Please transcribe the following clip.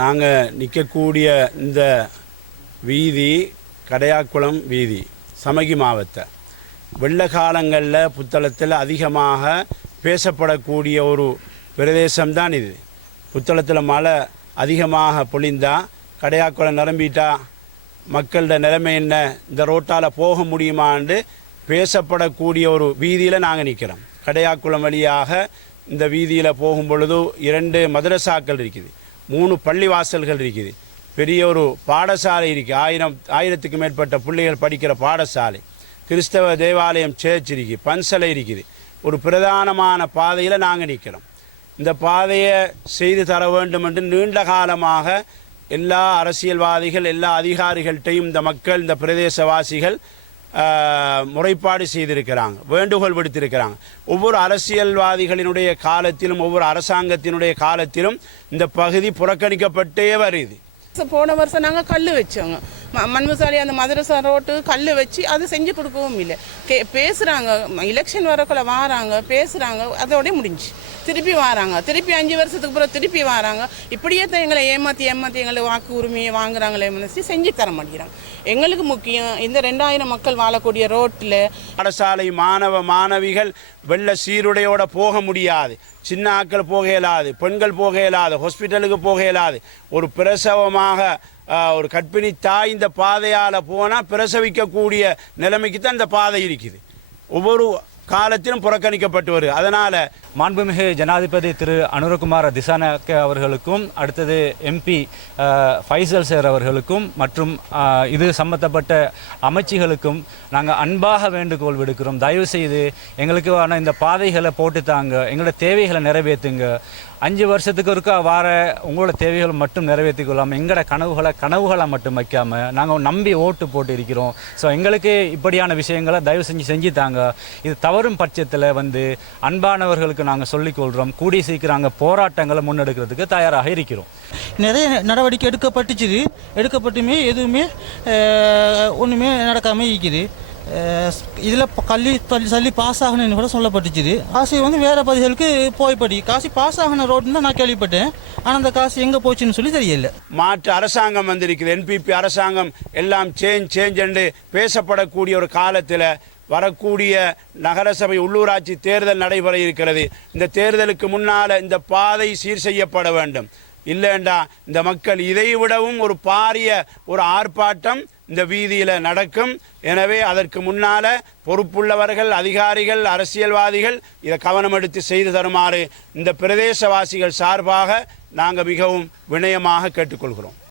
நாங்கள் நிற்கக்கூடிய இந்த வீதி கடையாக்குளம் வீதி சமகி மாவட்ட வெள்ள காலங்களில் புத்தளத்தில் அதிகமாக பேசப்படக்கூடிய ஒரு பிரதேசம்தான் இது. புத்தளத்தில் மழை அதிகமாக பொழிந்தால் கடையாக்குளம் நிரம்பிட்டா மக்களோட நிலைமை என்ன, இந்த ரோட்டால் போக முடியுமான்னு பேசப்படக்கூடிய ஒரு வீதியில் நாங்கள் நிற்கிறோம். கடையாக்குளம் வழியாக இந்த வீதியில் போகும் பொழுது 2 மதரசாக்கள் இருக்குது, 3 பள்ளிவாசல்கள் இருக்குது, பெரிய ஒரு பாடசாலை இருக்குது, ஆயிரத்துக்கு மேற்பட்ட பிள்ளைகள் படிக்கிற பாடசாலை, கிறிஸ்தவ தேவாலயம் சேர்ச் இருக்குது, பன்சலை இருக்குது. ஒரு பிரதானமான பாதையில் நாங்கள் நிற்கிறோம். இந்த பாதையை செய்து தர வேண்டும் என்று நீண்ட காலமாக எல்லா அரசியல்வாதிகள் எல்லா அதிகாரிகள்கிட்டையும் இந்த மக்கள் இந்த பிரதேசவாசிகள் முறைப்பாடு செய்திருக்கிறாங்க, வேண்டுகோள் விடுத்திருக்கிறாங்க. ஒவ்வொரு அரசியல்வாதிகளினுடைய காலத்திலும் ஒவ்வொரு அரசாங்கத்தினுடைய காலத்திலும் இந்த பகுதி புறக்கணிக்கப்பட்டே வருது. போன வருஷம் நாங்கள் கல் வச்சோங்க, மண்புசாலி அந்த மதரசா ரோட்டு கல் வச்சு அது செஞ்சு கொடுக்கவும் இல்லை. பேசுகிறாங்க, எலெக்ஷன் வரக்குள்ள வாராங்க பேசுகிறாங்க, அதோடய முடிஞ்சு திருப்பி வராங்க, திருப்பி 5 வருஷத்துக்கு அப்புறம் திருப்பி வராங்க. இப்படியே தான் எங்களை ஏமாற்றி எங்களை வாக்கு உரிமையை வாங்குறாங்களே மனசு செஞ்சு தர மாட்டேங்கிறாங்க. எங்களுக்கு முக்கியம் இந்த 2000 மக்கள் வாழக்கூடிய ரோட்டில் பாடசாலை மாணவிகள் வெள்ள சீருடையோட போக முடியாது, சின்ன ஆட்கள் போக இயலாது, பெண்கள் போக இயலாது, ஹாஸ்பிட்டலுக்கு போக இயலாது. ஒரு பிரசவமாக ஒரு கர்ப்பிணி தாய் இந்த பாதையால் போனால் பிரசவிக்கக்கூடிய நிலைமைக்கு தான் இந்த பாதை இருக்குது. ஒவ்வொரு காலத்திலும் புறக்கணிக்கப்பட்டு வருது. அதனால் மாண்புமிகு ஜனாதிபதி திரு அனுரகுமார திசாநாயக்க அவர்களுக்கும் அடுத்தது MP ஃபைசல் சார் அவர்களுக்கும் மற்றும் இது சம்பந்தப்பட்ட அமைச்சுகளுக்கும் நாங்கள் அன்பாக வேண்டுகோள் விடுக்கிறோம். தயவு செய்து எங்களுக்கு இந்த பாதைகளை போட்டுத்தாங்க, எங்களோட தேவைகளை நிறைவேற்றுங்க. 5 வருஷத்துக்கு ஒருக்கா வார உங்களோட தேவைகளை மட்டும் நிறைவேற்றி கொள்ளாமல் எங்களோட கனவுகளை மட்டும் வைக்காமல் நாங்கள் நம்பி ஓட்டு போட்டு இருக்கிறோம். ஸோ எங்களுக்கு இப்படியான விஷயங்களை தயவு செஞ்சு தாங்க. இது தவறும் பட்சத்தில் அன்பானவர்களுக்கு நாங்கள் சொல்லிக்கொள்கிறோம், கூடி சீக்கிரம் போராட்டங்களை முன்னெடுக்கிறதுக்கு தயாராக இருக்கிறோம். நிறைய நடவடிக்கை எடுக்கப்பட்டுமே எதுவுமே ஒன்றுமே நடக்காமல் இருக்குது. இதில் தள்ளி பாஸ் ஆகணும்னு கூட சொல்லப்பட்டுச்சு. காசு வேறு பகுதிகளுக்கு போய்படி காசு பாஸ் ஆகின ரோடுன்னு தான் நான் கேள்விப்பட்டேன். ஆனால் அந்த காசு எங்கே போச்சுன்னு சொல்லி தெரியல. மாற்று அரசாங்கம் வந்திருக்குது, NPP அரசாங்கம் எல்லாம் சேஞ்ச் என்று பேசப்படக்கூடிய ஒரு காலத்தில் வரக்கூடிய நகரசபை உள்ளூராட்சி தேர்தல் நடைபெற இருக்கிறது. இந்த தேர்தலுக்கு முன்னால் இந்த பாதை சீர் செய்யப்பட வேண்டும். இல்லைண்டா இந்த மக்கள் இதை விடவும் ஒரு பாரிய ஒரு ஆர்ப்பாட்டம் இந்த வீதியில் நடக்கும். எனவே அதற்கு முன்னால் பொறுப்புள்ளவர்கள் அதிகாரிகள் அரசியல்வாதிகள் இதை கவனம் எடுத்து செய்து தருமாறு இந்த பிரதேசவாசிகள் சார்பாக நாங்கள் மிகவும் வினயமாக கேட்டுக்கொள்கிறோம்.